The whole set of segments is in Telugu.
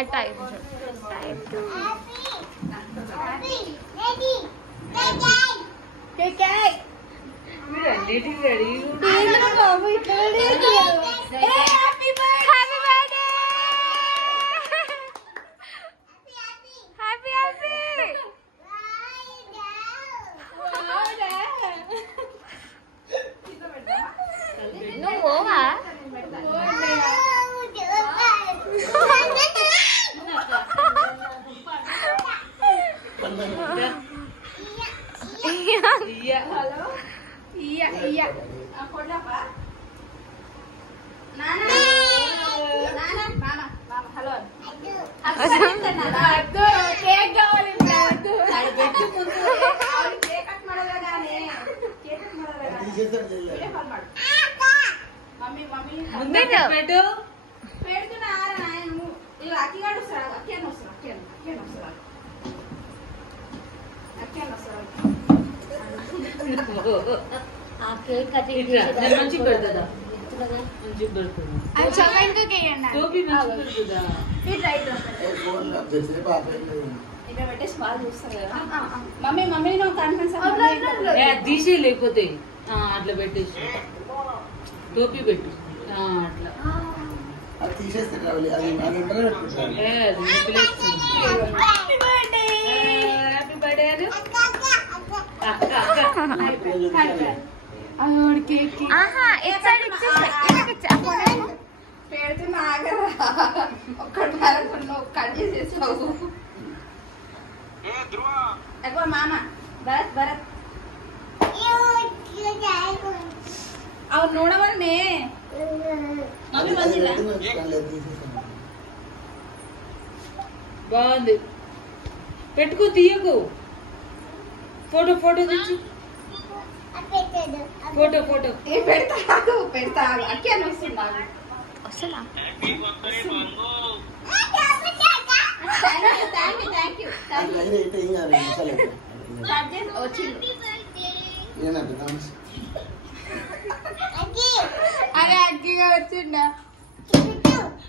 అట్టా తీసి లేకపోతే అట్లా పెట్టేసి టోపీ పెట్టు అట్లా తీసేస్తే మామ భరత్ భరత్ అవును నూడమనే బాగుంది పెట్టుకో తీయకు ఫోటో ఫోటో తెచ్చు ఫోటో ఫోటో పెడతాడు పెడతాడు అక్కే వస్తుందా వస్తుందా అరే అగ్గిగా వచ్చిందా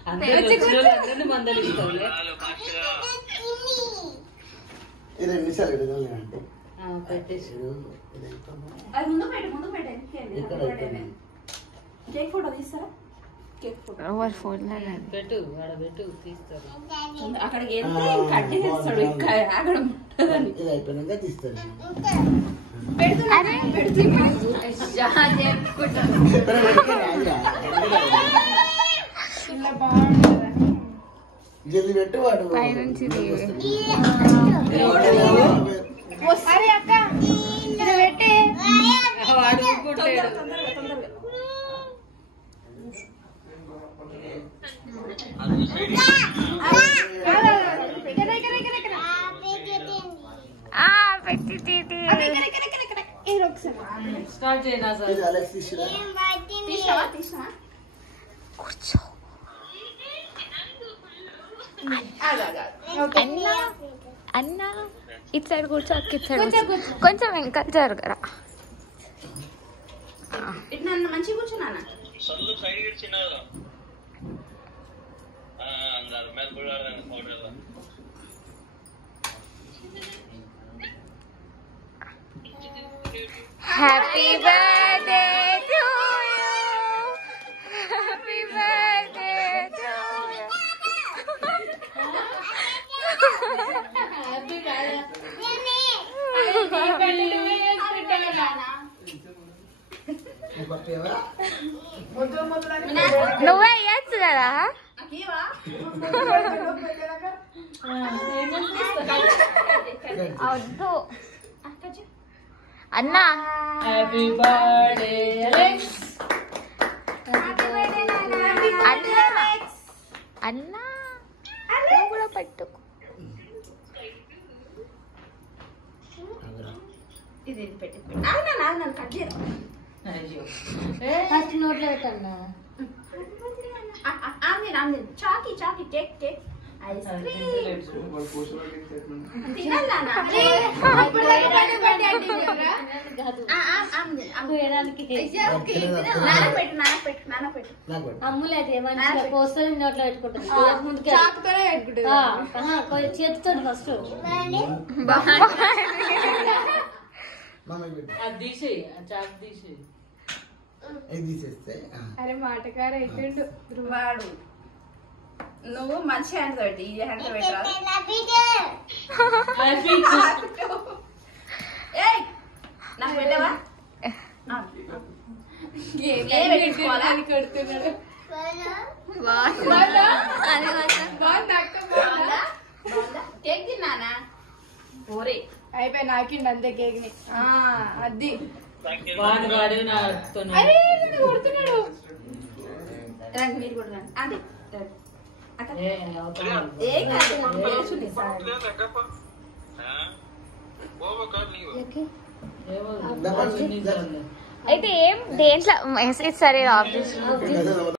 అందరినీ మందలిస్తావులే పెట్టేసి అది ముందు పెట్టు కేక్ ఫోటో తీస్తారా ఎవరి ఫోన్ పెట్టు ఆడ పెట్టు తీస్తారు అక్కడికి కట్ చేస్తాడు అక్కడ అయిపోయినాక తీస్తారు జల్ది పెట్టు వాడు పైనుంచి అరే అక్క పెట్టే వాడు ఊరుకుంటాడు. స్టార్ట్ చేయనా సార్ కూర్చో అన్నా ఇటు సైడ్ కూర్చో అక్క ఇటు సైడ్ కొంచెం వెనకాల జరగరా ఇట్లా మంచిగా కూర్చున్నా happy birthday to you happy birthday to you నువ్వే వేయచ్చు కదా వద్దు అన్నా హ్యాపీ బర్త్డే అలెక్స్ అన్నా నువ్వు కూడా పట్టుకో ఇది పెట్టి నన్ను కట్ చేయరు ఫస్ట్ నోట్లో పెట్టన్నా చాకి చాకి టేక్ టేక్ ఐస్ అది క్రీమ్ తింటలేడు. తినాలి నాన్న. నానపెట్టు నానపెట్టు నానపెట్టు. నాకు పెట్టు. అమ్ములైతే మంచిగా పోస్టర్ నోట్లో పెట్టుకుంటుంది ముందుకే చాకుతోనే పెట్టుకుంటుంది. చేతితో ఫస్ట్ మమ్మీ పెట్టు. అది తీసేయి ఆ చాకు తీసేయి. ఇది తీసేస్తే అరే మాటకార అయిపోయిండు వాడు. నువ్వు మంచి హ్యాండ్ పెట్టి ఈ హ్యాండ్ పెట్టరా. హ్యాపీ ఏయ్ నాకు పెట్టావా? కొడుతున్నాడు. కేక్ తిన్నానా? ఓరే అయిపోయి నాకిండి అంతే కేక్ ని అది వాడు వాడు నాతో కొడుతున్నాడు. రండి మీరు కూడా రండి. అంటే అక్కడ ఏ అవతల ఏం కాదు పేర్చుంది సార్. ఏమో డబ్బా చిన్ని చాలు. అయితే ఏం దేంట్లో మెసేజ్ సరే ఆఫ్ చేసి